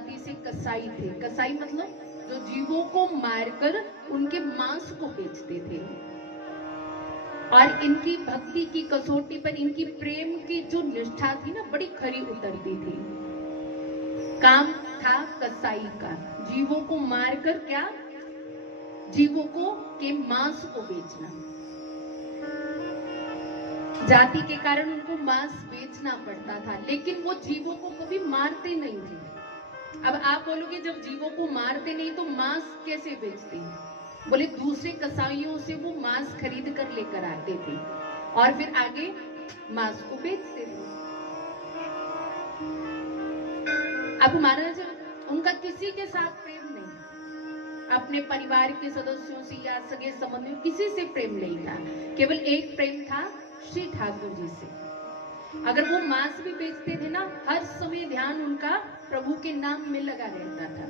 जाति से कसाई थे। कसाई मतलब जो जीवों को मारकर उनके मांस को बेचते थे। और इनकी भक्ति की कसौटी पर इनकी प्रेम की जो निष्ठा थी ना, बड़ी खरी उतरती थी। काम था कसाई का, जीवों को मारकर क्या, जीवों को के मांस को बेचना। जाति के कारण उनको मांस बेचना पड़ता था, लेकिन वो जीवों को कभी मारते नहीं थे। अब आप बोलोगे जब जीवों को मारते नहीं तो मांस कैसे बेचते हैं? बोले दूसरे कसाईयों से वो मांस खरीद कर लेकर आते थे और फिर आगे मांस को बेचते थे। अब महाराज उनका किसी के साथ प्रेम नहीं, अपने परिवार के सदस्यों से या सगे संबंधियों किसी से प्रेम नहीं था। केवल एक प्रेम था, श्री ठाकुर जी से। अगर वो मांस भी बेचते थे ना, हर समय ध्यान उनका प्रभु के नाम में लगा रहता था।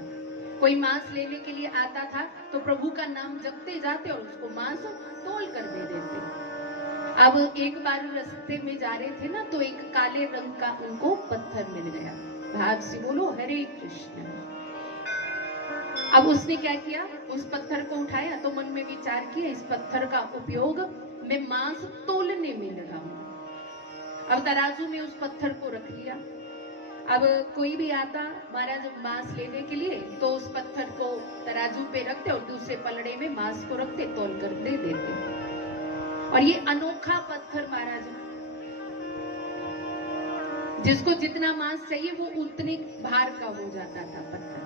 कोई मांस लेने के लिए आता था तो प्रभु का नाम जपते जाते और उसको मांस तोल कर दे देते। अब एक बार रास्ते में जा रहे थे ना, तो एक काले रंग का उनको पत्थर मिल गया। भाव से बोलो हरे कृष्ण। अब उसने क्या किया, उस पत्थर को उठाया तो मन में विचार किया, इस पत्थर का उपयोग मैं मांस तोलने में लगा हूं। अब तराजू में उस पत्थर को रख लिया। अब कोई भी आता महाराज मांस लेने के लिए तो उस पत्थर को तराजू पे रखते और दूसरे पलड़े में मांस को रखते, तोल कर दे देते। और ये अनोखा पत्थर महाराज, जिसको जितना मांस चाहिए वो उतने भार का हो जाता था पत्थर।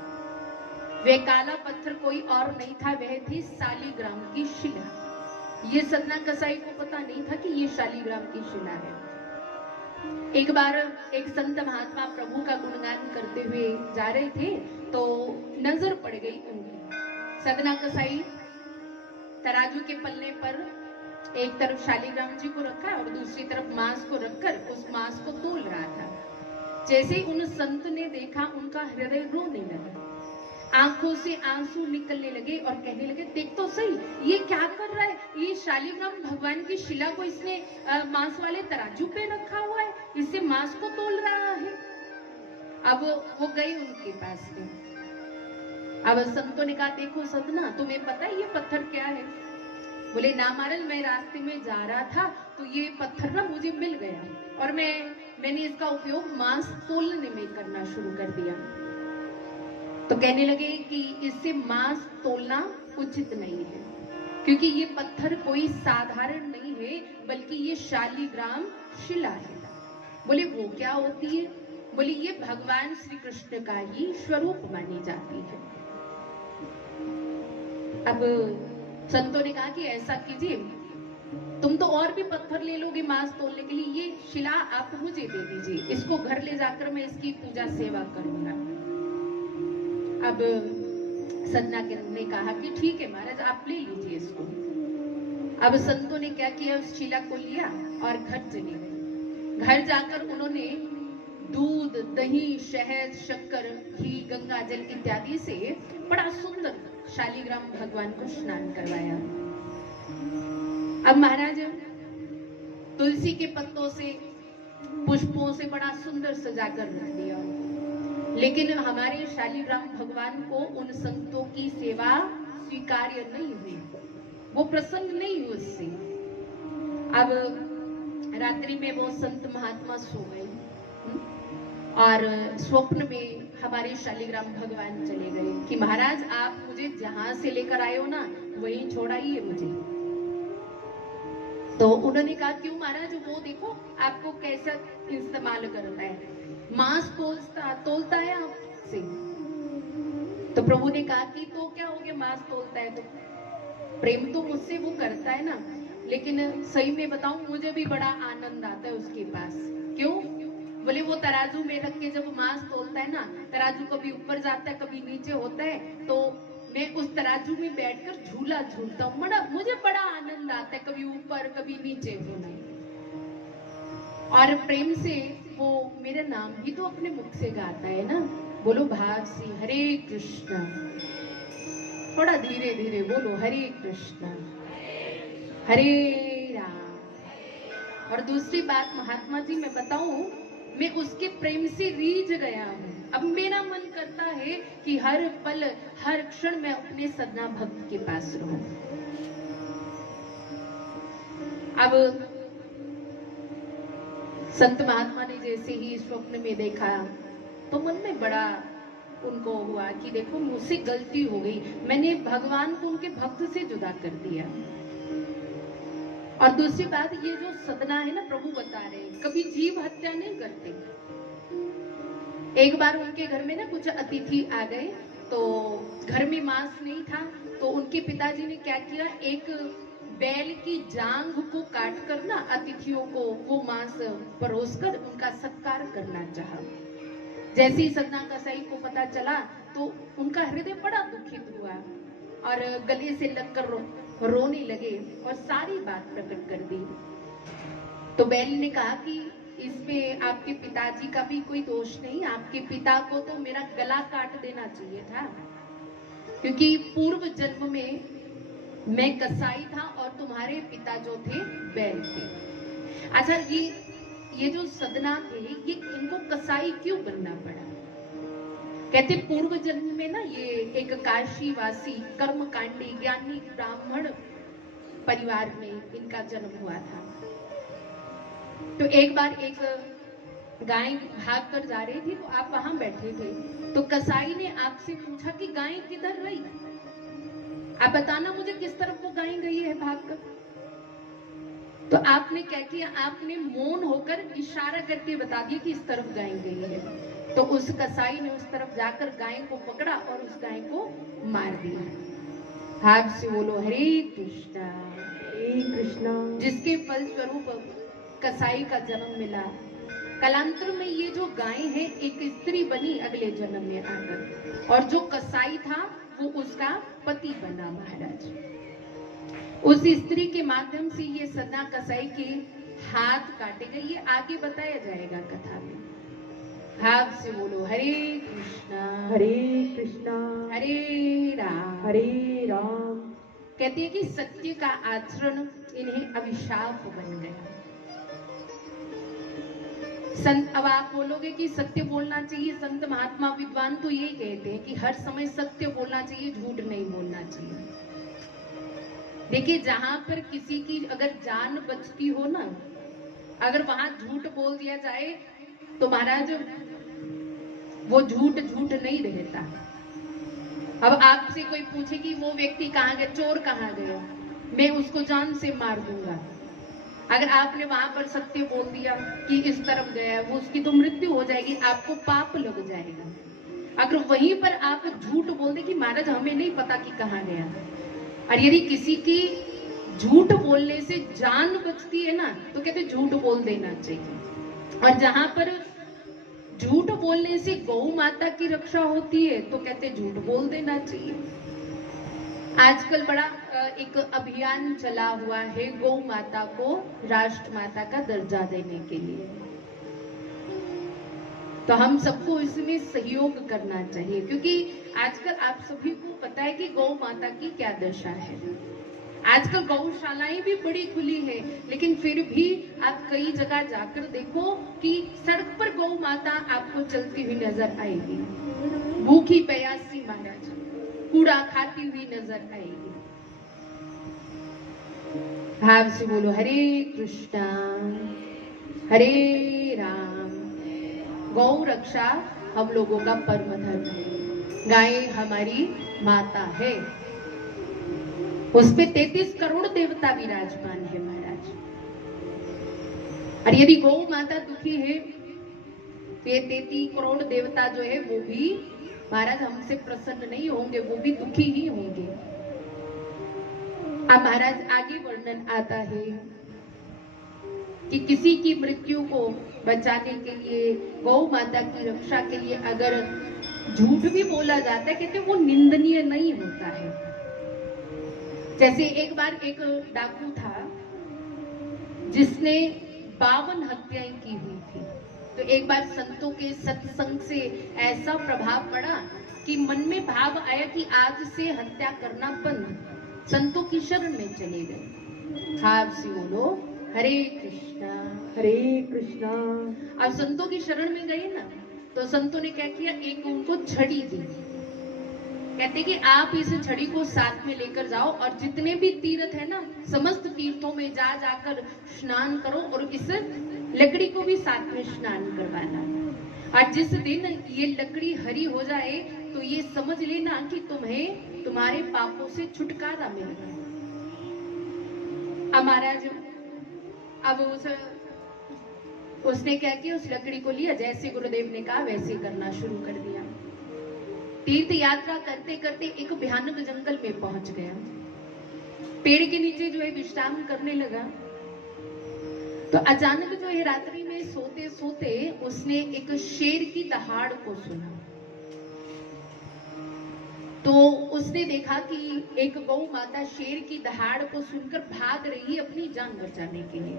वह काला पत्थर कोई और नहीं था, वह थी शालीग्राम की शिला। ये सतना कसाई को पता नहीं था कि ये शालीग्राम की शिला है। एक बार एक संत महात्मा प्रभु का गुणगान करते हुए जा रहे थे तो नजर पड़ गई उनकी। सतना कसाई तराजू के पल्ले पर एक तरफ शालीग्राम जी को रखा और दूसरी तरफ मांस को रखकर उस मांस को तोल रहा था। जैसे उन संत ने देखा, उनका हृदय रोने लगा, आंखों से आंसू निकलने लगे और कहने लगे, देख तो सही ये क्या कर रहा है, ये शालीग्राम भगवान की शिला को इसने मांस वाले तराजू पे रखा हुआ है, इससे मांस को तोल रहा है। अब वो गए उनके पास में। अब संतों ने कहा, देखो सतना, तुम्हें पता है ये पत्थर क्या है? बोले ना महाराज, मैं रास्ते में जा रहा था तो ये पत्थर ना मुझे मिल गया और मैंने इसका उपयोग मांस तोलने में करना शुरू कर दिया। तो कहने लगे कि इससे मांस तोलना उचित नहीं है, क्योंकि ये पत्थर कोई साधारण नहीं है, बल्कि ये शालीग्राम शिला है। बोले वो क्या होती है? बोले ये भगवान श्री कृष्ण का ही स्वरूप मानी जाती है। अब संतों ने कहा कि ऐसा कीजिए, तुम तो और भी पत्थर ले लोगे मांस तोलने के लिए, ये शिला आप मुझे दे दीजिए, इसको घर ले जाकर मैं इसकी पूजा सेवा करूंगा। अब सतना ने कहा कि ठीक है महाराज, आप ले लीजिए इसको। अब संतों ने क्या किया, उस शिला को लिया और घर चले गए। घर जाकर उन्होंने दूध, दही, शहद, शक्कर, घी, गंगा जल इत्यादि से बड़ा सुंदर शालीग्राम भगवान को स्नान करवाया। अब महाराज तुलसी के पत्तों से, पुष्पों से बड़ा सुंदर सजाकर रख दिया। लेकिन हमारे शालीग्राम भगवान को उन संतों की सेवा स्वीकार्य नहीं हुई, वो प्रसन्न नहीं हुए उससे। अब रात्रि में वो संत महात्मा सो गए और स्वप्न में हमारे शालीग्राम भगवान चले गए कि महाराज आप मुझे जहां से लेकर आए हो ना, वहीं छोड़ाइए मुझे। तो उन्होंने कहा, क्यों महाराज? वो देखो आपको कैसा इस्तेमाल करता है, मांस तोलता है आपसे। तो प्रभु ने कहा कि तो क्या हो गया, मांस तोलता है तो प्रेम तो मुझसे वो करता है ना, लेकिन सही में बताऊं मुझे भी बड़ा आनंद आता है उसके पास। क्यों? बोले वो तराजू में रख के जब मांस तोलता है ना, तराजू कभी ऊपर जाता है कभी नीचे होता है, तो मैं उस तराजू में बैठकर झूला झूलता हूँ, मुझे बड़ा आनंद आता है, कभी ऊपर कभी नीचे होना। और प्रेम से वो मेरा नाम भी तो अपने मुख से गाता है ना, बोलो भाव से हरे कृष्ण, थोड़ा धीरे धीरे बोलो, हरे कृष्ण हरे राम। और दूसरी बात महात्मा जी मैं बताऊं, मैं उसके प्रेम से रीझ गया हूं। अब मेरा मन करता है कि हर पल हर क्षण मैं अपने सदना भक्त के पास रहूं। अब संत महात्मा ने जैसे ही स्वप्न में देखा तो मन में बड़ा उनको हुआ कि देखो मुझसे गलती हो गई, मैंने भगवान को उनके भक्त से जुदा कर दिया। और दूसरी बात, ये जो सदना है ना, प्रभु बता रहे हैं कभी जीव हत्या नहीं करते। एक बार उनके घर में ना कुछ अतिथि आ गए, तो घर में मांस नहीं था, तो उनके पिताजी ने क्या किया, एक बैल की जांघ को काट कर ना अतिथियों को वो मांस परोसकर उनका सत्कार करना चाहा। जैसे ही सदना कसाई को पता चला तो उनका हृदय बड़ा दुखित हुआ और गले से लगकर रोने लगे और सारी बात प्रकट कर दी। तो बैल ने कहा कि इसमें आपके पिताजी का भी कोई दोष नहीं, आपके पिता को तो मेरा गला काट देना चाहिए था, क्योंकि पूर्व जन्म में मैं कसाई था और तुम्हारे पिता जो थे बैल थे। अच्छा, ये जो सदना थे, ये इनको कसाई क्यों बनना पड़ा? कहते पूर्व जन्म में ना ये एक काशीवासी कर्मकांडी ज्ञानी ब्राह्मण परिवार में इनका जन्म हुआ था। तो एक बार एक गाय भाग कर जा रही थी, तो आप वहां बैठे थे, तो कसाई ने आपसे पूछा कि गाय किधर रही, आप बताना मुझे किस तरफ वो गाय गई है भागकर। तो आपने क्या किया, आपने मौन होकर इशारा करके बता दिया कि इस तरफ गाय गई है। तो उस कसाई ने उस तरफ जाकर गाय को पकड़ा और उस गाय को मार दिया। हाथ से बोलो हरे कृष्णा हरे कृष्णा। जिसके फल स्वरूप कसाई का जन्म मिला। कालांतर में ये जो गाय है एक स्त्री बनी अगले जन्म में आकर, और जो कसाई था वो उसका पति बना महाराज। उस स्त्री के माध्यम से ये सदना कसाई के हाथ काटे गए, ये आगे बताया जाएगा कथा में। हाथ से बोलो हरे कृष्णा हरे राम। कहते हैं कि सत्य का आचरण इन्हें अभिशाप बन गया। संत, अब आप बोलोगे कि सत्य बोलना चाहिए, संत महात्मा विद्वान तो यही कहते हैं कि हर समय सत्य बोलना चाहिए, झूठ नहीं बोलना चाहिए। देखिए, जहां पर किसी की अगर जान बचती हो ना, अगर वहां झूठ बोल दिया जाए तो महाराज वो झूठ नहीं रहता। अब आपसे कोई पूछे कि वो व्यक्ति कहाँ गया, चोर कहाँ गया, मैं उसको जान से मार दूंगा। अगर आपने वहां पर सत्य बोल दिया कि इस तरफ गया, वो उसकी तो मृत्यु हो जाएगी, आपको पाप लग जाएगा। अगर वहीं पर आप झूठ बोल दे कि महाराज हमें नहीं पता कि कहाँ गया, और यदि किसी की झूठ बोलने से जान बचती है ना, तो कहते झूठ बोल देना चाहिए। और जहां पर झूठ बोलने से गौ माता की रक्षा होती है तो कहते झूठ बोल देना चाहिए। आजकल बड़ा एक अभियान चला हुआ है गौ माता को राष्ट्र माता का दर्जा देने के लिए, तो हम सबको इसमें सहयोग करना चाहिए, क्योंकि आजकल आप सभी को पता है कि गौ माता की क्या दशा है। आजकल गौशालाएं भी बड़ी खुली है, लेकिन फिर भी आप कई जगह जाकर देखो कि सड़क पर गौ माता आपको चलती हुई नजर आएगी, भूखी प्यासी महाराज कूड़ा खाती हुई नजर आएगी। भाव से बोलो हरे कृष्णा हरे राम। गौ रक्षा हम लोगों का परम धर्म है। गाय हमारी माता है, उस पे 33 करोड़ देवता विराजमान है महाराज। और यदि गौ माता दुखी है तो ये 33 करोड़ देवता जो है वो भी महाराज हमसे प्रसन्न नहीं होंगे, वो भी दुखी ही होंगे। अब महाराज आगे वर्णन आता है कि किसी की मृत्यु को बचाने के लिए, गौ माता की रक्षा के लिए अगर झूठ भी बोला जाता है, कहते वो निंदनीय नहीं होता है। जैसे एक बार एक डाकू था जिसने 52 हत्याएं की हुई थी, तो एक बार संतों के सत्संग से ऐसा प्रभाव पड़ा कि मन में भाव आया कि आज से हत्या करना बंद, संतों की शरण में चले गए। हाथ से बोलो हरे कृष्णा हरे कृष्णा। अब संतों की शरण में गए ना, तो संतों ने क्या किया, एक उनको छड़ी दी। कहते कि आप इस छड़ी को साथ में लेकर जाओ और जितने भी तीर्थ है ना, समस्त तीर्थों में जा जाकर स्नान करो और इस लकड़ी को भी साथ में स्नान करवाना। और जिस दिन ये लकड़ी हरी हो जाए तो ये समझ लेना कि तुम्हें तुम्हारे पापों से छुटकारा मिल गया। अब महाराज अब उसने क्या किया, उस लकड़ी को लिया, जैसे गुरुदेव ने कहा वैसे करना शुरू कर दिया। तीर्थ यात्रा करते करते एक भयानक जंगल में पहुंच गया। पेड़ के नीचे जो है विश्राम करने लगा। तो अचानक जो है रात्रि में सोते सोते उसने एक शेर की दहाड़ को सुना। तो उसने देखा कि एक गौ माता शेर की दहाड़ को सुनकर भाग रही अपनी जान बचाने के लिए।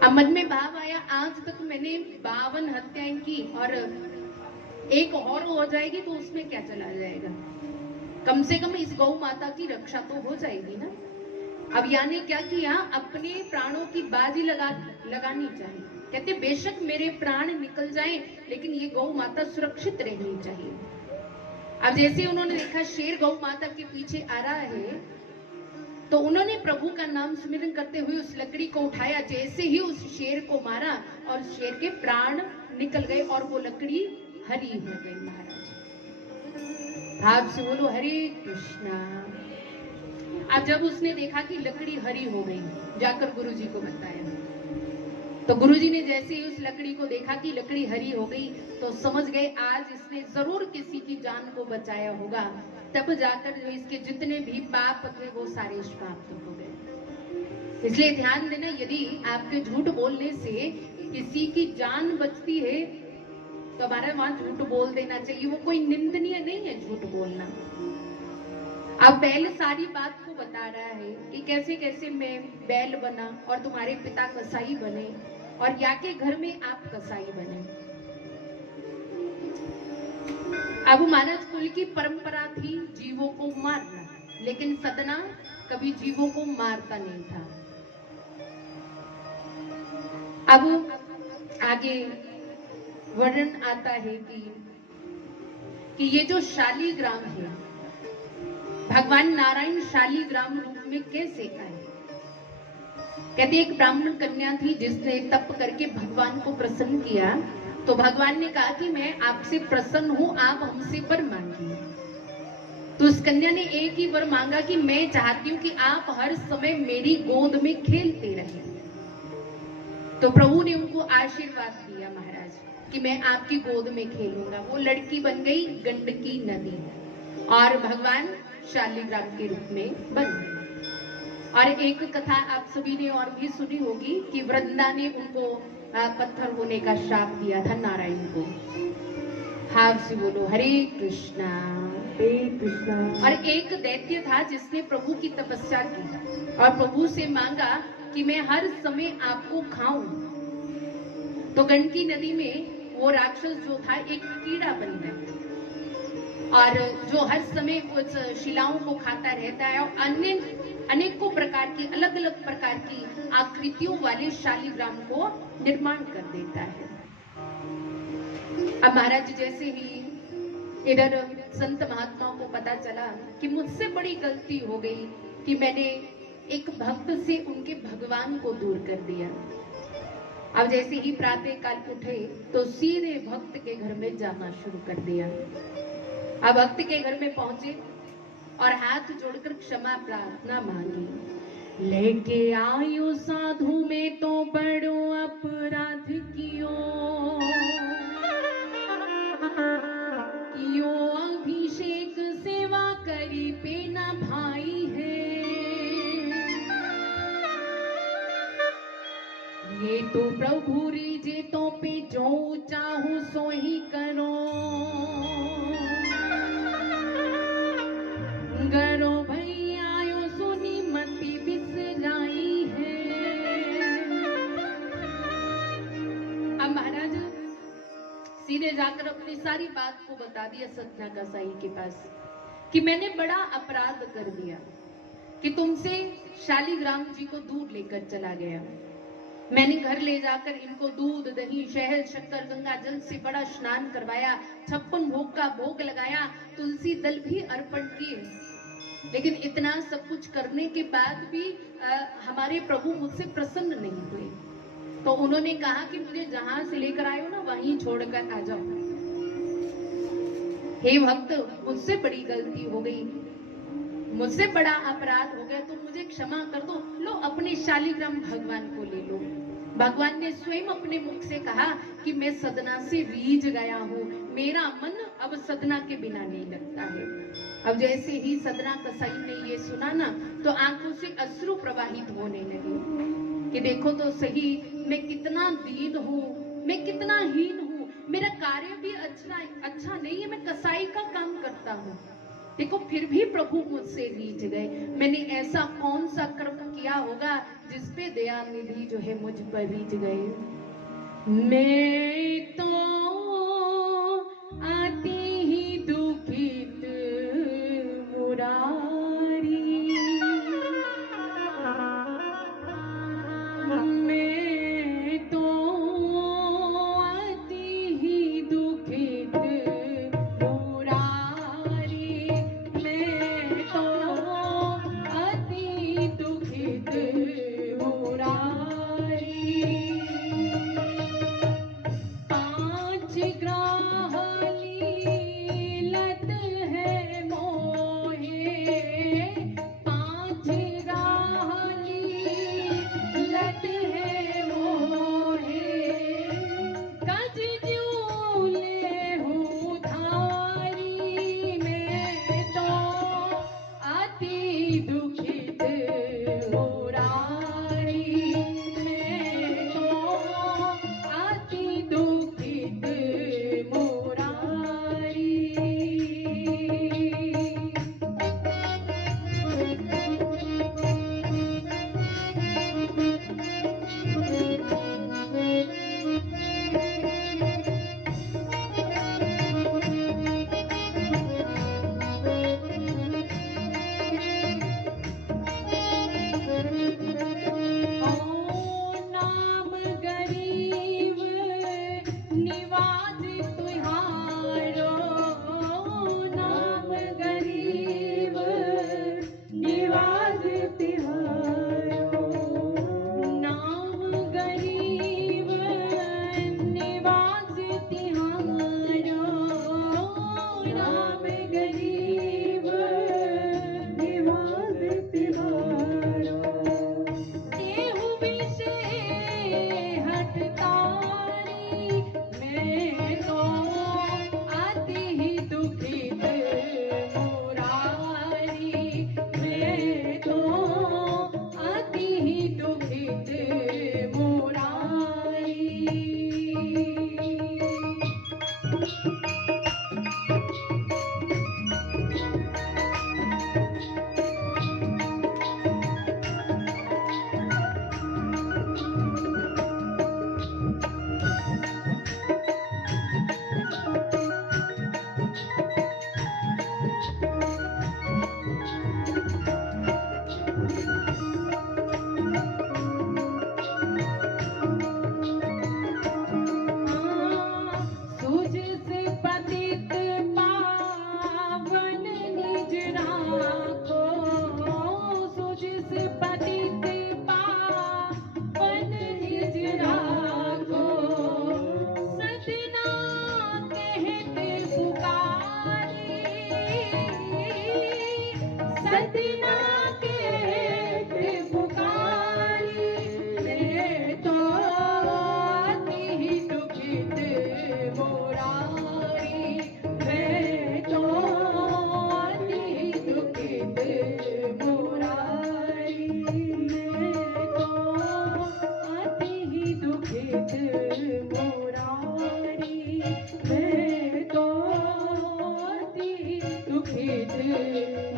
अब मन में भाव आया, आज तक मैंने 52 हत्याएं की और एक और हो जाएगी तो उसमें क्या चला जाएगा, कम से कम इस गौ माता की रक्षा तो हो जाएगी ना। अब यानी क्या किया, अपने प्राणों की बाजी लगानी चाहिए। कहते बेशक मेरे प्राण निकल जाएं लेकिन ये गौ माता सुरक्षित रहनी चाहिए। अब जैसे उन्होंने देखा शेर गौ माता के पीछे आ रहा है तो उन्होंने प्रभु का नाम स्मरण करते हुए उस लकड़ी को उठाया। जैसे ही उस शेर को मारा और शेर के प्राण निकल गए और वो लकड़ी हरी हो गई। महाराज भाव से बोलो हरे कृष्णा। अब जब उसने देखा कि लकड़ी हरी हो गई, जाकर गुरुजी को बताया। तो गुरुजी ने जैसे ही उस लकड़ी को देखा कि लकड़ी हरी हो गई तो समझ गए आज इसने जरूर किसी की जान को बचाया होगा। तब जाकर जो इसके जितने भी पाप थे वो सारे समाप्त हो गए। इसलिए ध्यान देना, यदि आपके झूठ बोलने से किसी की जान बचती है तो हमारा वहां झूठ बोल देना चाहिए। वो कोई निंदनीय नहीं है झूठ बोलना। अब बैल सारी बात को बता रहा है कि कैसे कैसे मैं बैल बना और तुम्हारे पिता कसाई बने और या के घर में आप कसाई बने। अब महाराज कुल की परंपरा थी जीवों को मारना, लेकिन सतना कभी जीवों को मारता नहीं था। अब आगे वर्णन आता है कि ये जो शालीग्राम है, भगवान नारायण शालीग्राम रूप में कैसे आए। कहते एक ब्राह्मण कन्या थी जिसने तप करके भगवान को प्रसन्न किया। तो भगवान ने कहा कि मैं आपसे प्रसन्न हूं, आप हमसे वर मांगिए। तो उस कन्या ने एक ही वर मांगा कि मैं चाहती हूं कि आप हर समय मेरी गोद में खेलते रहें। तो प्रभु ने उनको आशीर्वाद दिया महाराज कि मैं आपकी गोद में खेलूंगा। वो लड़की बन गई गंडकी नदी और भगवान शालीग्राम के रूप में बन गई। और एक कथा आप सभी ने और भी सुनी होगी कि वृंदा ने उनको पत्थर होने का श्राप दिया था नारायण को। हाथ से बोलो हरे कृष्णा हरे कृष्णा। और एक दैत्य था जिसने प्रभु की तपस्या की और प्रभु से मांगा कि मैं हर समय आपको खाऊं। तो गंडकी नदी में वो राक्षस जो था एक कीड़ा बन गया और जो हर समय उस शिलाओं को खाता रहता है और अनेकों प्रकार की अलग अलग प्रकार की आकृतियों वाले शालीग्राम को निर्माण कर देता है। अब महाराज जैसे ही इधर संत महात्माओं को पता चला कि मुझसे बड़ी गलती हो गई कि मैंने एक भक्त से उनके भगवान को दूर कर दिया। अब जैसे ही प्रातः काल उठे तो सीधे भक्त के घर में जाना शुरू कर दिया। अब भक्त के घर में पहुंचे और हाथ जोड़कर क्षमा प्रार्थना मांगी। लेके आयो साधु में तो बड़ो अपराध कियो, यो अभिषेक सेवा करी पे ना भाई है। ये तो प्रभु रीजे तो पे जो चाहू सो ही करो, गरो भैया यो सुनी मती बिसराई है। अब महाराज सीधे जाकर अपनी सारी बात को बता दिया सत्या कसाई के पास कि मैंने बड़ा अपराध कर दिया कि तुमसे शालीग्राम जी को दूर लेकर चला गया। मैंने घर ले जाकर इनको दूध, दही, शहद, शक्कर, गंगा जल से बड़ा स्नान करवाया, 56 भोग का भोग लगाया, तुलसी दल भी अर्पण किए। लेकिन इतना सब कुछ करने के बाद भी हमारे प्रभु मुझसे प्रसन्न नहीं हुए। तो उन्होंने कहा कि मुझे जहां से लेकर आए हो ना वहीं छोड़कर आ जाओ। हे भक्त, मुझसे बड़ी गलती हो गई, मुझसे बड़ा अपराध हो गया, तो मुझे क्षमा कर दो। लो अपने शालिग्राम भगवान को ले लो। भगवान ने स्वयं अपने मुख से कहा कि मैं सदना से रीझ गया हूँ, मेरा मन अब सदना के बिना नहीं लगता है। अब जैसे ही सदना कसाई ने ये सुना ना, तो आंखों से अश्रु प्रवाहित होने लगे कि देखो तो सही, मैं कितना दीन हूँ, मैं कितना हीन हूँ, मेरा कार्य भी अच्छा नहीं है, मैं कसाई का काम करता हूँ, देखो फिर भी प्रभु मुझसे रीझ गए। मैंने ऐसा कौन सा कर्म किया होगा जिसपे दया निधि जो है मुझ पर रीझ गए। मैं तो आती ही दुखित मुरारी, मैं तो आती ही दुखित मुरारी, मैं तो आती दुखित मुरारी। 5 ग्राह लीलत है मोहे, 5 ग्राह लीलत है मोहे, कज जूले हूँ धारी, मैं तो आती दुखित मुरारी, मैं तो आती दुखित मुरारी। नाम गरीब निवाज तुहारो, नाम गरीब निवाज तिहारो, नाम गरीब निवाज तिहारो, नाम गरीब निवाज तिहारो। देहु विषे हठतारी, मैं तो आती ही दुखित मुरारी, मैं तो आती ही दुखित मुरारी। सूझ से पतित पावन निज राखो, सूझ से पतित पावन निज राखो, सजना कहते पुकारी, सजना कहते पुकारी, मैं तो आती ही दुखित मुरारी, मैं तो आती ही दुखित मुरारी, मैं तो आती ही दुखित मुरारी, मैं तो आती ही दुखित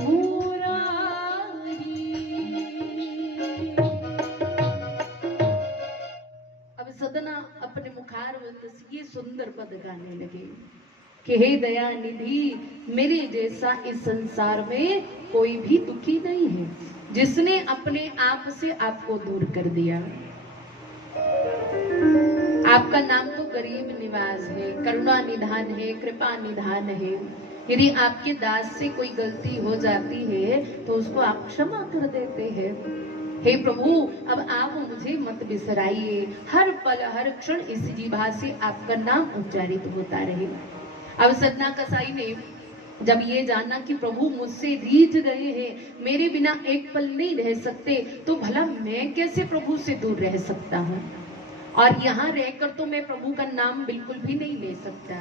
मुरारी। अब सदना अपने मुखारविंद से ये सुंदर पद गाने लगे कि हे दया निधि, मेरे जैसा इस संसार में कोई भी दुखी नहीं है जिसने अपने आप से आपको दूर कर दिया। आपका नाम तो गरीब निवाज है, करुणा निधान है, कृपा निधान है। यदि आपके दास से कोई गलती हो जाती है तो उसको आप क्षमा कर देते हैं। हे प्रभु, अब आप मुझे मत बिसराइए, हर पल हर क्षण इस जीभा से आपका नाम उच्चारित होता रहे। अब सदना कसाई ने जब ये जाना कि प्रभु मुझसे रीझ गए हैं, मेरे बिना एक पल नहीं रह सकते, तो भला मैं कैसे प्रभु से दूर रह सकता हूँ। और यहाँ रहकर तो मैं प्रभु का नाम बिल्कुल भी नहीं ले सकता।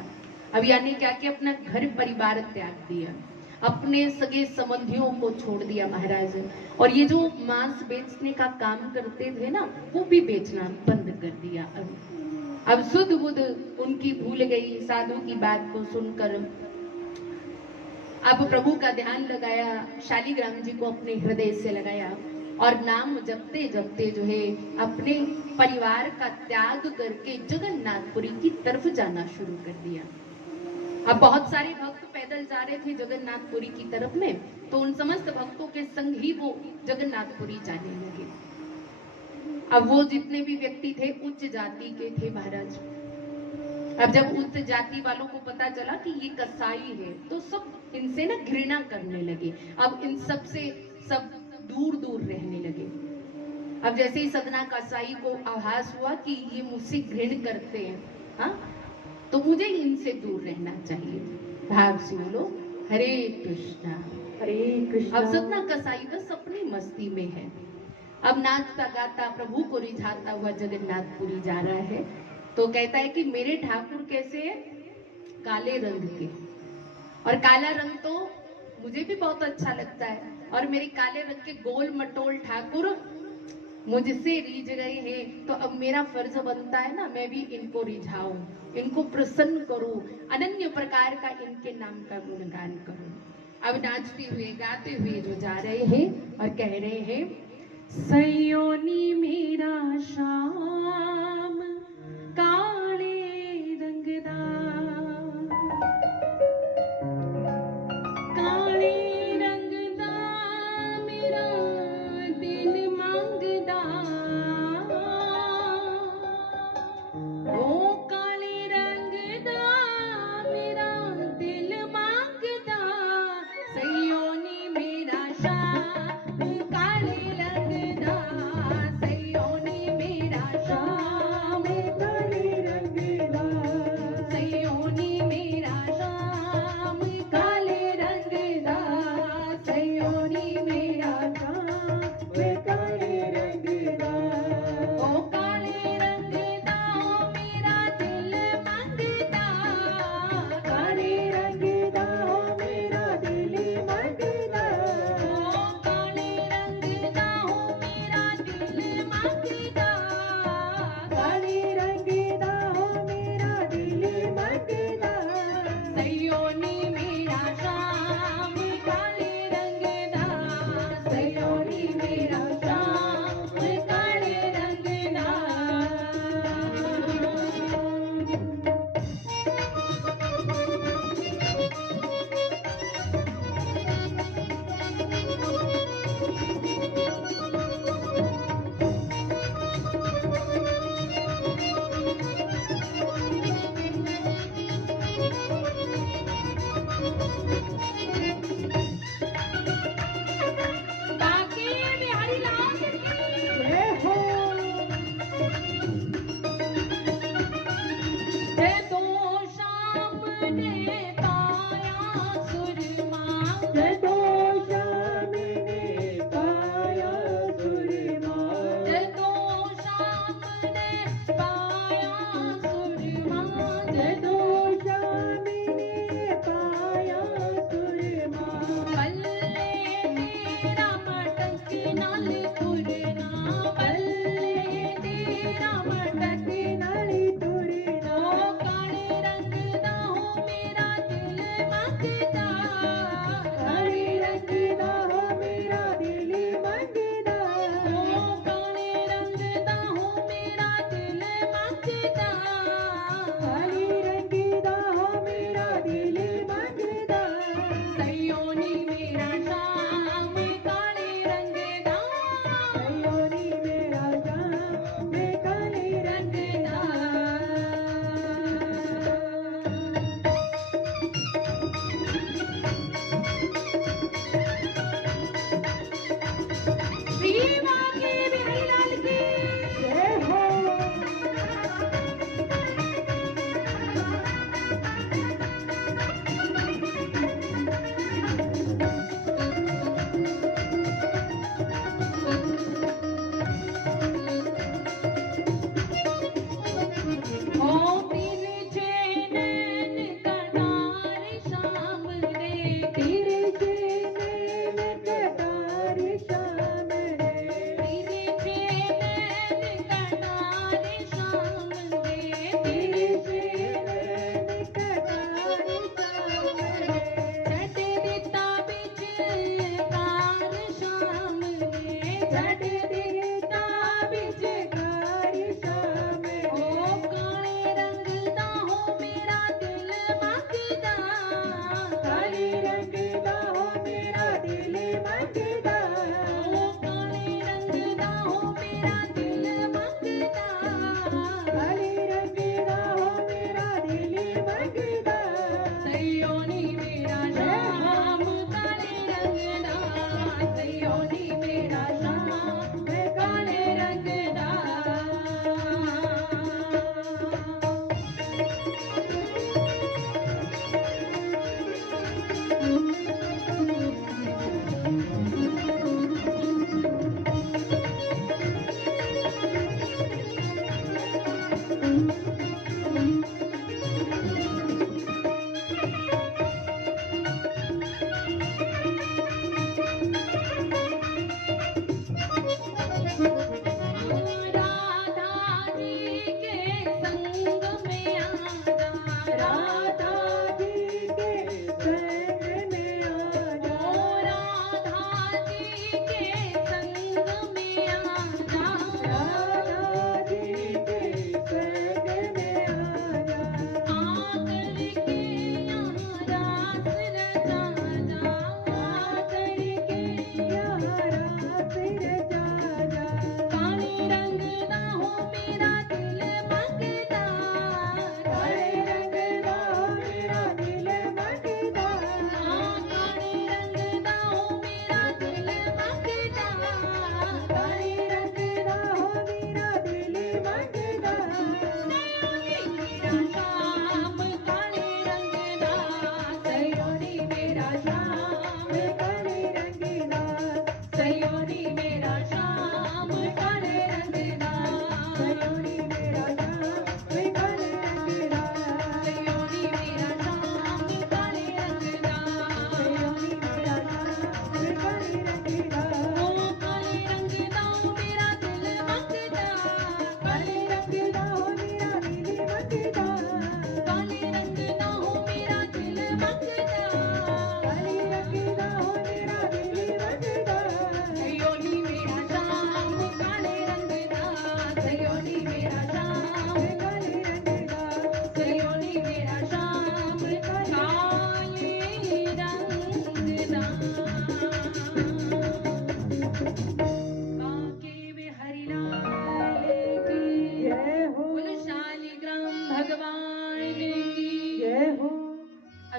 अब यानी क्या कि अपना घर परिवार त्याग दिया, अपने सगे संबंधियों को छोड़ दिया महाराज। और ये जो मांस बेचने का काम करते थे ना, वो भी बेचना बंद कर दिया। अब सुध बुध उनकी भूल गई साधु की बात को सुनकर। अब प्रभु का ध्यान लगाया, शालीग्राम जी को अपने हृदय से लगाया और नाम जपते जपते जो है अपने परिवार का त्याग करके जगन्नाथपुरी की तरफ जाना शुरू कर दिया। अब बहुत सारे भक्त पैदल जा रहे थे जगन्नाथपुरी की तरफ में, तो उन समस्त भक्तों के संग ही वो जगन्नाथपुरी जाने लगे। अब वो जितने भी व्यक्ति थे उच्च जाति के थे महाराज। अब जब उच्च जाति वालों को पता चला कि ये कसाई है, तो सब इनसे ना घृणा करने लगे। अब इन सब से सब दूर दूर रहने लगे। अब जैसे ही सदना कसाई को आभास हुआ कि ये मुझसे घृण करते हैं, हाँ, तो मुझे इनसे दूर रहना चाहिए। भाव से बोलो हरे कृष्णा हरे कृष्णा। अब सदना कसाई बस अपनी मस्ती में है। अब नाचता गाता प्रभु को रिझाता हुआ जगन्नाथपुरी जा रहा है, तो कहता है कि मेरे ठाकुर कैसे है, काले रंग के। और काला रंग तो मुझे भी बहुत अच्छा लगता है, और मेरे काले रंग के गोल मटोल ठाकुर मुझसे रीझ गए हैं, तो अब मेरा फर्ज बनता है ना, मैं भी इनको रिझाऊं, इनको प्रसन्न करूं, अनन्य प्रकार का इनके नाम का गुणगान करूं। अब नाचते हुए गाते हुए जो जा रहे हैं और कह रहे हैं, सयोनी मेरा श्याम काले रंगदा, काले रंगदा मेरा दिल मंगदा, ओ काले रंगदा मेरा दिल मंगदा, सयोनी मेरा श्याम काले रंगदा, सयोनी मेरा श्याम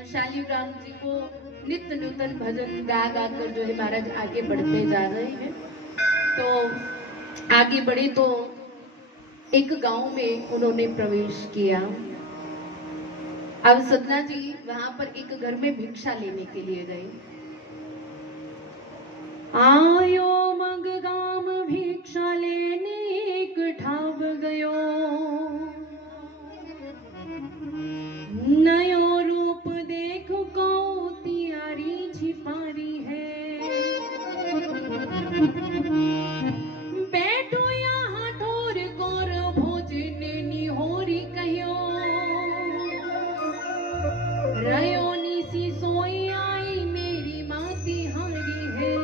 शालीग्राम जी को नित्य नूतन भजन गा गा कर जो है महाराज आगे बढ़ते जा रहे हैं। तो आगे बढ़े तो एक गांव में उन्होंने प्रवेश किया। अब सतना जी वहां पर एक घर में भिक्षा लेने के लिए गए। आयो मग गाम भिक्षा लेने एक ठाव गयो, नयो रूप देख को तियारी छिपारी है। बैठो यहाँ ठोर गोर भोजन निहोरी कहो, रयो निसी सोई आई मेरी माती हारी है।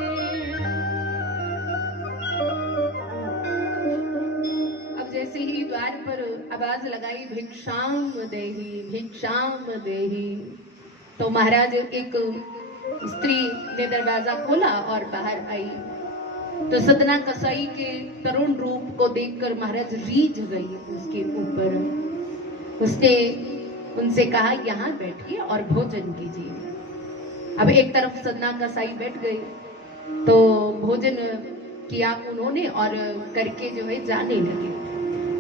अब जैसे ही द्वार पर आवाज लगाई भिक्षाम देही, तो महाराज एक स्त्री ने दरवाजा खोला और बाहर आई। तो सतना कसाई के तरुण रूप को देखकर महाराज रीझ गई उसके ऊपर। उसने उनसे कहा यहाँ बैठिए और भोजन कीजिए। अब एक तरफ सतना कसाई बैठ गई तो भोजन किया उन्होंने और करके जो है जाने लगे।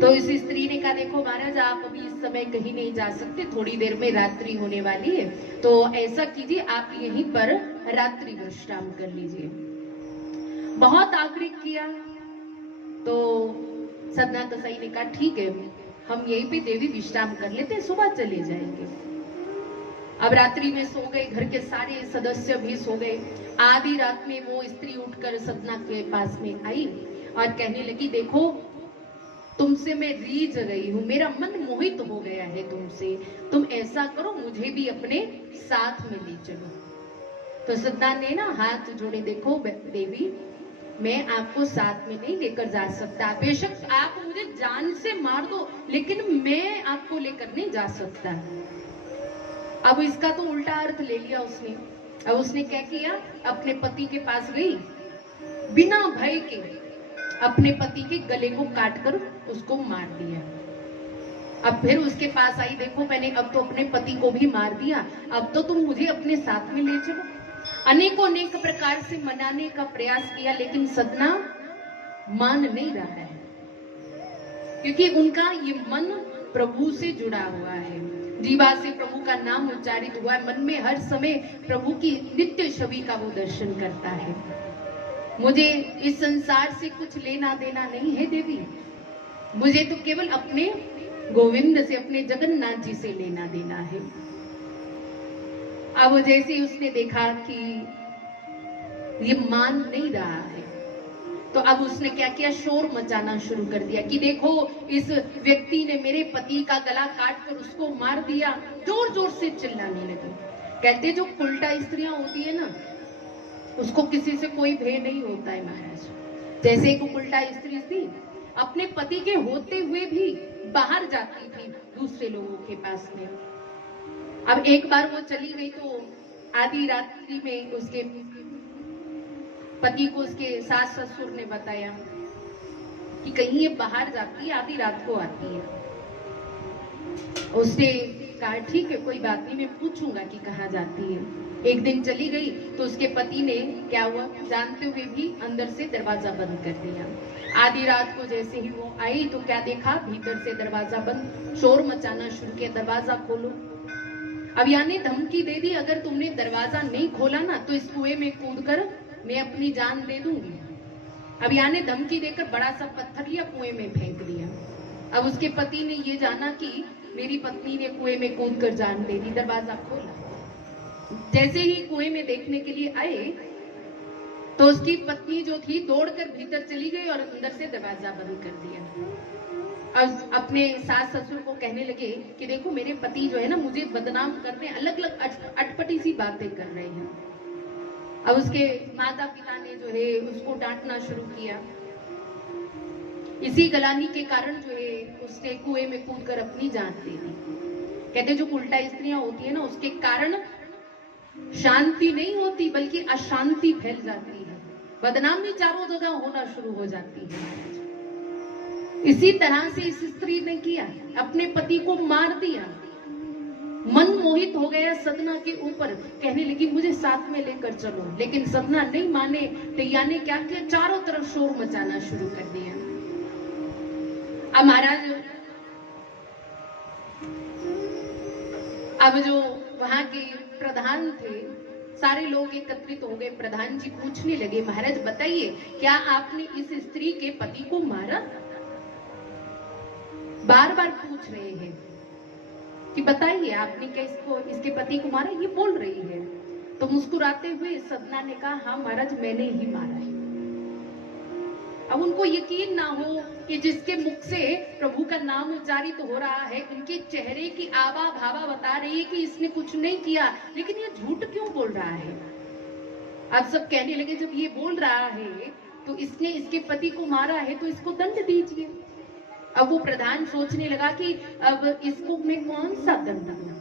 तो इस स्त्री ने कहा देखो महाराज आप अभी इस समय कहीं नहीं जा सकते, थोड़ी देर में रात्रि होने वाली है, तो ऐसा कीजिए आप यहीं पर रात्रि विश्राम कर लीजिए। बहुत आग्रह किया तो सतना कसाई ने कहा ठीक है हम यहीं पे देवी विश्राम कर लेते हैं, सुबह चले जाएंगे। अब रात्रि में सो गए, घर के सारे सदस्य भी सो गए। आधी रात में वो स्त्री उठकर सतना के पास में आई और कहने लगी देखो तुमसे मैं रीझ गई हूँ, मेरा मन मोहित हो गया है तुमसे, तुम ऐसा करो मुझे भी अपने साथ में ले चलो। तो सतना ने ना हाथ जोड़े, देखो देवी मैं आपको साथ में नहीं लेकर जा सकता, बेशक आप मुझे जान से मार दो लेकिन मैं आपको लेकर नहीं जा सकता। अब इसका तो उल्टा अर्थ ले लिया उसने। अब उसने क्या किया, अपने पति के पास गई, बिना भय के अपने पति के गले को काटकर उसको मार दिया। अब फिर उसके पास आई, देखो मैंने अब तो अपने पति को भी मार दिया, अब तो तुम मुझे अपने साथ में ले चलो। अनेकों अनेक प्रकार से मनाने का प्रयास किया लेकिन सतना मान नहीं रहा है, क्योंकि उनका ये मन प्रभु से जुड़ा हुआ है। जीवा से प्रभु का नाम उच्चारित हुआ है, मन में हर समय प्रभु की नित्य छवि का वो दर्शन करता है। मुझे इस संसार से कुछ लेना देना नहीं है देवी, मुझे तो केवल अपने गोविंद से, अपने जगन्नाथ जी से लेना देना है। अब जैसे ही उसने देखा कि ये मान नहीं रहा है, तो अब उसने क्या किया, शोर मचाना शुरू कर दिया कि देखो इस व्यक्ति ने मेरे पति का गला काट कर उसको मार दिया। जोर जोर से चिल्लाने लगी। कहते जो उल्टा स्त्रियां होती है ना, उसको किसी से कोई भय नहीं होता है महाराज। जैसे एक उल्टा स्त्री थी, अपने पति के होते हुए भी बाहर जाती थी दूसरे लोगों के पास में। अब एक बार वो चली गई तो आधी रात्रि में उसके पति को उसके सास ससुर ने बताया कि कहीं ये बाहर जाती है, आधी रात को आती है। उसने कहा ठीक है कोई बात नहीं, मैं पूछूंगा कि कहाँ जाती है। एक दिन चली गई तो उसके पति ने क्या हुआ, जानते हुए भी अंदर से दरवाजा बंद कर दिया। आधी रात को जैसे ही वो आई तो क्या देखा, भीतर से दरवाजा बंद, शोर मचाना शुरू किया, दरवाजा खोलो। अब यानी धमकी दे दी, अगर तुमने दरवाजा नहीं खोला ना तो इस कुएं में कूद कर मैं अपनी जान दे दूंगी। अब यानी धमकी देकर बड़ा सा पत्थर लिया, कुएं में फेंक दिया। अब उसके पति ने ये जाना कि मेरी पत्नी ने कुएं में कूद कर जान दे दी, दरवाजा खोला। जैसे ही कुएं में देखने के लिए आए तो उसकी पत्नी जो थी दौड़कर भीतर चली गई और अंदर से दरवाजा बंद कर दिया। अब अपने सास ससुर को कहने लगे कि देखो मेरे पति जो है ना मुझे बदनाम करने अलग अलग अटपटी सी बातें कर रहे हैं। अब उसके माता पिता ने जो है उसको डांटना शुरू किया। इसी गलानी के कारण जो है उसने कुएं में कूदकर अपनी जान दे दी। कहते जो उल्टा स्त्रियां होती है ना, उसके कारण शांति नहीं होती बल्कि अशांति फैल जाती है, बदनामी चारों जगह होना शुरू हो जाती है। इसी तरह से इस स्त्री ने किया, अपने पति को मार दिया। मन मोहित हो गया सदना के ऊपर, कहने लगी मुझे साथ में लेकर चलो, लेकिन सदना नहीं माने। दैया ने क्या किया, चारों तरफ शोर मचाना शुरू कर दिया। अब महाराज अब जो वहां के प्रधान थे सारे लोग एकत्रित हो गए। प्रधान जी पूछने लगे महाराज बताइए क्या आपने इस स्त्री के पति को मारा? बार बार पूछ रहे हैं कि बताइए आपने क्या इसके पति को मारा? ये बोल रही है। तो मुस्कुराते हुए सदना ने कहा हाँ महाराज मैंने ही मारा है। अब उनको यकीन ना हो कि जिसके मुख से प्रभु का नाम उच्चारित हो रहा है, उनके चेहरे की आवा भावा बता रही है कि इसने कुछ नहीं किया, लेकिन ये झूठ क्यों बोल रहा है? अब सब कहने लगे जब ये बोल रहा है तो इसने इसके पति को मारा है तो इसको दंड दीजिए। अब वो प्रधान सोचने लगा कि अब इसको मैं कौन सा दंड दूं।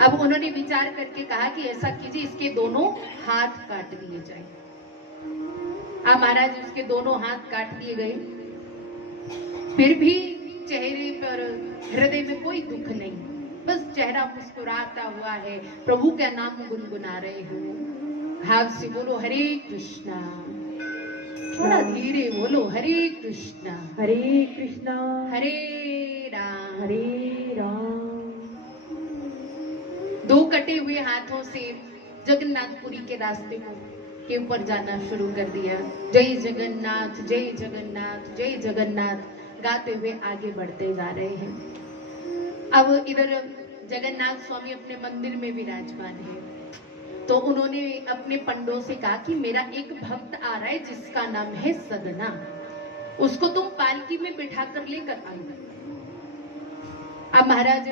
अब उन्होंने विचार करके कहा कि ऐसा कीजिए इसके दोनों हाथ काट दिए जाए। अब महाराज उसके दोनों हाथ काट दिए गए, फिर भी चेहरे पर हृदय में कोई दुख नहीं, बस चेहरा मुस्कुराता हुआ है, प्रभु का नाम गुनगुना रहे हो। भाव से बोलो हरे कृष्णा, थोड़ा धीरे बोलो हरे कृष्णा हरे कृष्णा हरे राम हरे राम। दो कटे हुए हाथों से जगन्नाथपुरी के रास्ते के ऊपर जाना शुरू कर दिया। जय जगन्नाथ जय जगन्नाथ जय जगन्नाथ गाते हुए आगे बढ़ते जा रहे हैं। अब इधर जगन्नाथ स्वामी अपने मंदिर में विराजमान है, तो उन्होंने अपने पंडों से कहा कि मेरा एक भक्त आ रहा है जिसका नाम है सदना, उसको तुम पालकी में बिठा कर लेकर आना। अब महाराज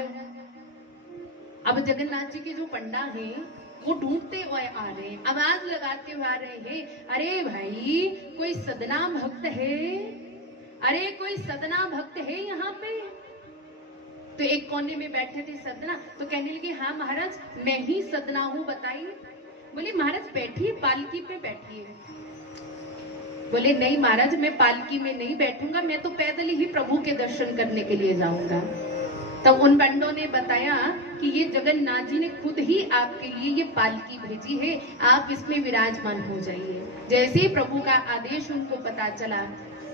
अब जगन्नाथ जी के जो पंडा हैं वो ढूंढते हुए आ रहे हैं, आवाज लगाते हुए आ रहे हैं, अरे भाई कोई सदना भक्त है, अरे कोई सदना भक्त है यहाँ पे। तो एक कोने में बैठे थे सदना, तो कहने लगे हाँ महाराज मैं ही सदना हूँ बताइए। बोले महाराज बैठिए पालकी पे बैठिए। बोले नहीं महाराज मैं पालकी में नहीं बैठूंगा, मैं तो पैदल ही प्रभु के दर्शन करने के लिए जाऊंगा। तब उन पंडों ने बताया कि ये जगन्नाथ जी ने खुद ही आपके लिए ये पालकी भेजी है, आप इसमें विराजमान हो जाइए। जैसे ही प्रभु का आदेश उनको पता चला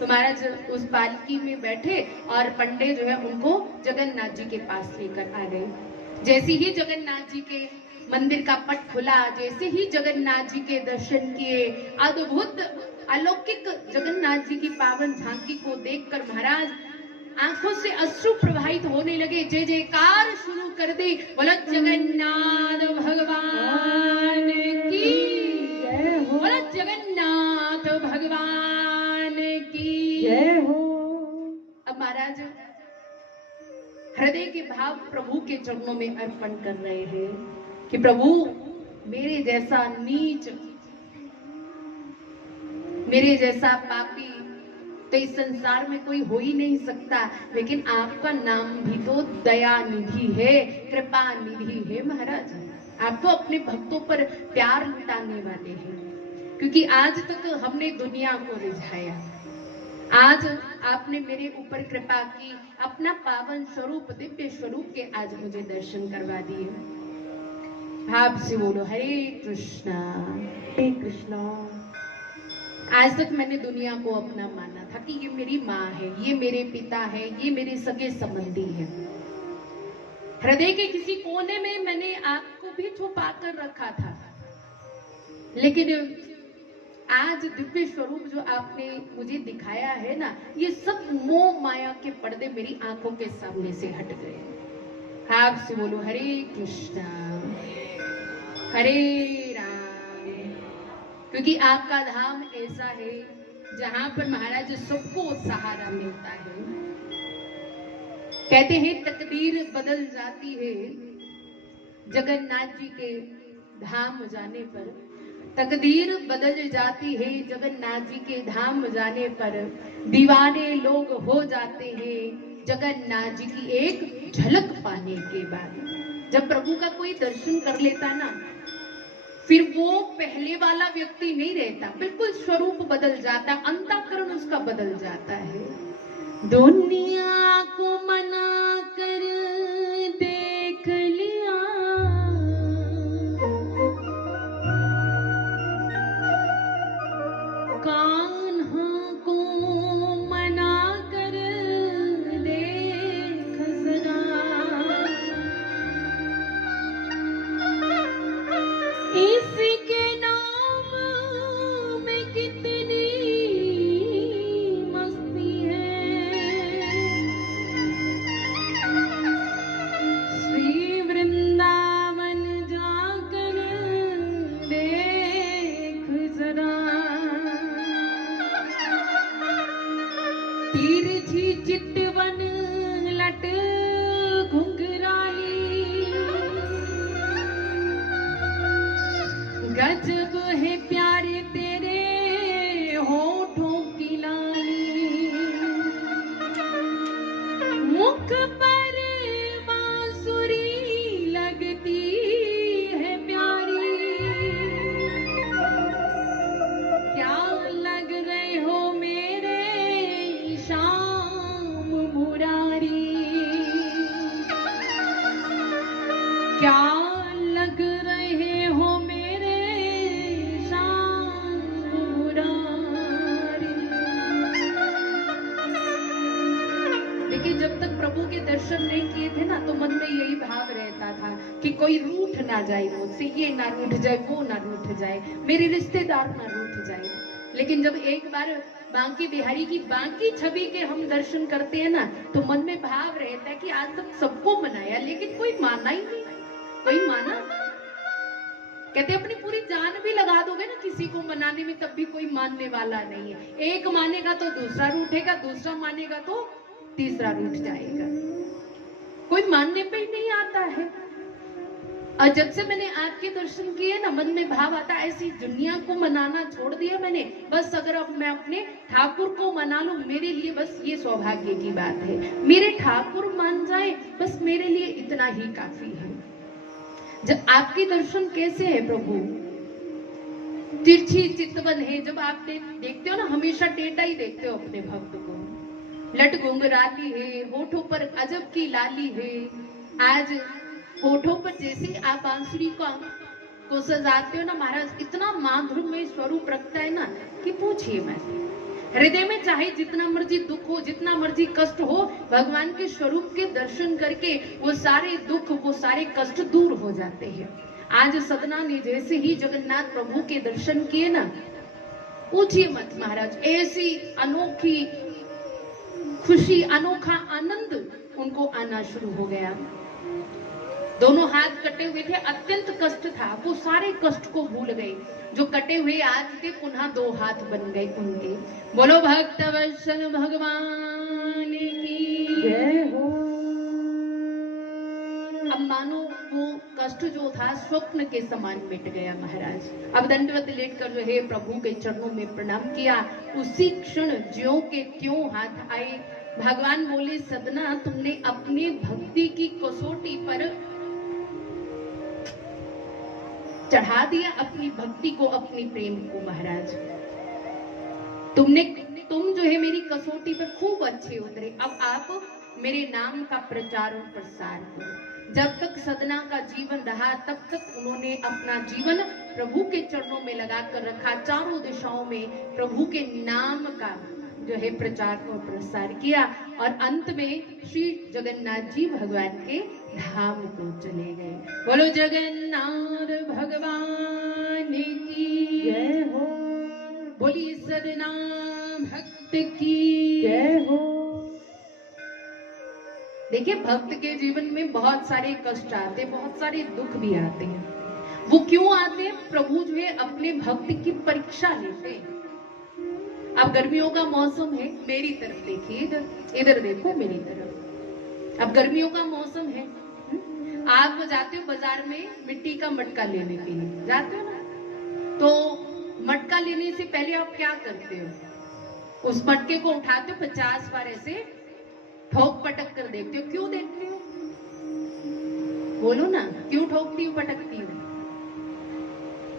तो महाराज उस पालकी में बैठे और पंडे जो है उनको जगन्नाथ जी के पास लेकर आ गए। जैसे ही जगन्नाथ जी के मंदिर का पट खुला, जैसे ही जगन्नाथ जी के दर्शन किए, अद्भुत अलौकिक जगन्नाथ जी की पावन झांकी को देखकर महाराज आंखों से अश्रु प्रवाहित होने लगे। जय जयकार शुरू कर दी। बोलो जगन्नाथ भगवान की जय हो। बोलो जगन्नाथ भगवान की जय हो। अब महाराज हृदय के भाव प्रभु के चरणों में अर्पण कर रहे हैं कि प्रभु मेरे जैसा नीच, मेरे जैसा पापी तो इस संसार में कोई हो ही नहीं सकता, लेकिन आपका नाम भी तो दया निधि है, कृपा निधि है। महाराज आप तो अपने भक्तों पर प्यार लुटाने वाले हैं, क्योंकि आज तक हमने दुनिया को रिझाया, आज आपने मेरे ऊपर कृपा की, अपना पावन स्वरूप दिव्य स्वरूप के आज मुझे दर्शन करवा दिए। भाव से बोलो हरे कृष्णा। हरे कृष्णा। आज तक मैंने दुनिया को अपना माना था कि ये मेरी माँ है, ये मेरे पिता है, ये मेरे सगे संबंधी है। हृदय के किसी कोने में मैंने आपको भी छुपा कर रखा था, लेकिन आज दिव्य स्वरूप जो आपने मुझे दिखाया है ना, ये सब मोह माया के पर्दे मेरी आंखों के सामने से हट गए। आप से बोलो हरे कृष्णा हरे राम। क्योंकि आपका धाम ऐसा है जहां पर महाराज सबको सहारा मिलता है। कहते हैं तकदीर बदल जाती है जगन्नाथ जी के धाम जाने पर, तकदीर बदल जाती है जगन्नाथ जी के धाम जाने पर। दीवाने लोग हो जाते हैं जगन्नाथ जी की एक झलक पाने के बाद। जब प्रभु का कोई दर्शन कर लेता ना, फिर वो पहले वाला व्यक्ति नहीं रहता, बिल्कुल स्वरूप बदल जाता, अंतःकरण उसका बदल जाता है। दुनिया को मना कर देख लिया, कान्हा को मना कर देख जरा, इसके नाम में कितनी मस्ती है। श्री वृंदावन जाकर देख जरा, तिरछी चितवन लट घुंघराली, गजब है प्यारे तेरे होठों की लाली, मुख पर बांसुरी लगती है प्यारी, क्या लग रहे हो मेरे श्याम मुरारी, क्या लग रहे हो मेरे श्याम मुरारी। लेकिन जब तक प्रभु के दर्शन नहीं किए थे ना, तो मन में यही भाव रहता था कि कोई रूठ ना जाए मुझसे, ये ना रूठ जाए, वो ना रूठ जाए, मेरे रिश्तेदार ना रूठ जाए। लेकिन जब एक बार बांके बिहारी की बांकी छवि के हम दर्शन करते हैं ना, तो मन में भाव रहता है कि आज तक सबको मनाया, लेकिन कोई माना ही नहीं, कोई माना। कहते अपनी पूरी जान भी लगा दोगे ना किसी को मनाने में, तब भी कोई मानने वाला नहीं है। एक मानेगा तो दूसरा रूठेगा, दूसरा मानेगा तो तीसरा रूठ जाएगा, कोई मानने पे ही नहीं आता है। और जब से मैंने आपके दर्शन किए ना, मन में भाव आता है ऐसी दुनिया को मनाना छोड़ दिया मैंने, बस अगर अब मैं अपने ठाकुर को मना लूं, मेरे लिए बस ये सौभाग्य की बात है। मेरे ठाकुर मान जाए, बस मेरे लिए इतना ही काफी है। जब आपके दर्शन कैसे है प्रभु, तिरछी चितवन है। जब आप देखते हो ना, हमेशा टेढ़ा ही देखते हो अपने भक्त को, लट घुंघराली है, होठों पर अजब की लाली है। आज होठों पर जैसे आप बांसुरी को सजाते हो ना महाराज, इतना माधुर्यमय स्वरूप रखता है ना कि पूछिए मत। हृदय में चाहे जितना मर्जी दुख हो, जितना मर्जी कष्ट हो, भगवान के स्वरूप के दर्शन करके वो सारे दुख, वो सारे कष्ट दूर हो जाते हैं। आज सदना ने जैसे ही जगन्नाथ प्रभु के दर्शन किए ना, पूछिए मत महाराज, ऐसी अनोखी खुशी, अनोखा आनंद उनको आना शुरू हो गया। दोनों हाथ कटे हुए थे, अत्यंत कष्ट था, वो सारे कष्ट को भूल गए। जो कटे हुए आज थे पुनः दो हाथ बन गए उनके। बोलो भक्त वत्सल भगवान की जय हो। अब मानो वो कष्ट जो था स्वप्न के समान मिट गया महाराज। अब दंडवत लेटकर जो है प्रभु के चरणों में प्रणाम किया। उसी क्षण ज्यों के त्यों हाथ आए। भगवान बोले, सदना तुमने अपनी भक्ति की कसौटी पर चढ़ा दिया, अपनी भक्ति को, अपनी प्रेम को महाराज। तुम जो है मेरी कसौटी पर खूब अच्छे उतरे। अब आप मेरे नाम का प्रचार और प्रसार करो। जब तक सदना का जीवन रहा तब तक उन्होंने अपना जीवन प्रभु के चरणों में लगाकर रखा। चारों दिशाओं में प्रभु के नाम का जो है प्रचार और प्रसार किया और अंत में श्री जगन्नाथ जी भगवान के धाम को चले गए। बोलो जगन्नाथ भगवान की जय हो। बोली सदना भक्त की जय हो। देखिए, भक्त के जीवन में बहुत सारे कष्ट आते हैं, बहुत सारे दुख भी आते हैं। वो क्यों आते हैं? प्रभु जो है अपने भक्त की परीक्षा लेते हैं। अब गर्मियों का मौसम है, मेरी तरफ देखिए, इधर देखो मेरी तरफ। अब गर्मियों का मौसम है, आप जाते हो बाजार में मिट्टी का मटका लेने के लिए, जाते हो ना? तो मटका लेने से पहले आप क्या करते हो? उस मटके को उठाते हो, 50 बार ऐसे ठोक पटक कर देखते हो। क्यों देखते हो? बोलो ना, क्यों ठोकती हूँ, पटकती हूँ?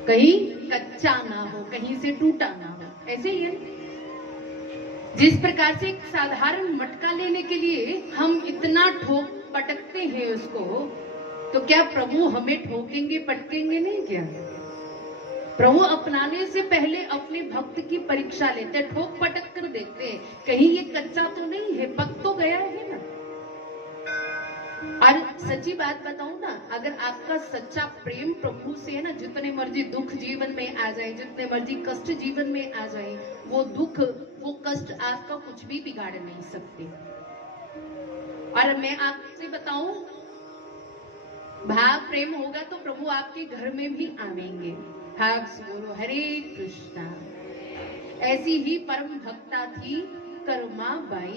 कहीं कच्चा ना हो, कहीं से टूटा ना हो, ऐसे ही है। जिस प्रकार से एक साधारण मटका लेने के लिए हम इतना ठोक पटकते हैं उसको, तो क्या प्रभु हमें ठोकेंगे पटकेंगे नहीं क्या? प्रभु अपनाने से पहले अपने भक्त की परीक्षा लेते, ठोक पटक कर देखते हैं कहीं ये कच्चा तो नहीं है, पक तो गया है ना। और सच्ची बात बताऊं ना, अगर आपका सच्चा प्रेम प्रभु से है ना, जितने मर्जी दुख जीवन में आ जाए, जितने मर्जी कष्ट जीवन में आ जाए, वो दुख वो कष्ट आपका कुछ भी बिगाड़ नहीं सकते। और मैं आपसे बताऊं, भाव प्रेम होगा तो प्रभु आपके घर में भी आवेंगे। भाग से बोलो हरे कृष्णा। ऐसी ही परम भक्ता थी करमा बाई।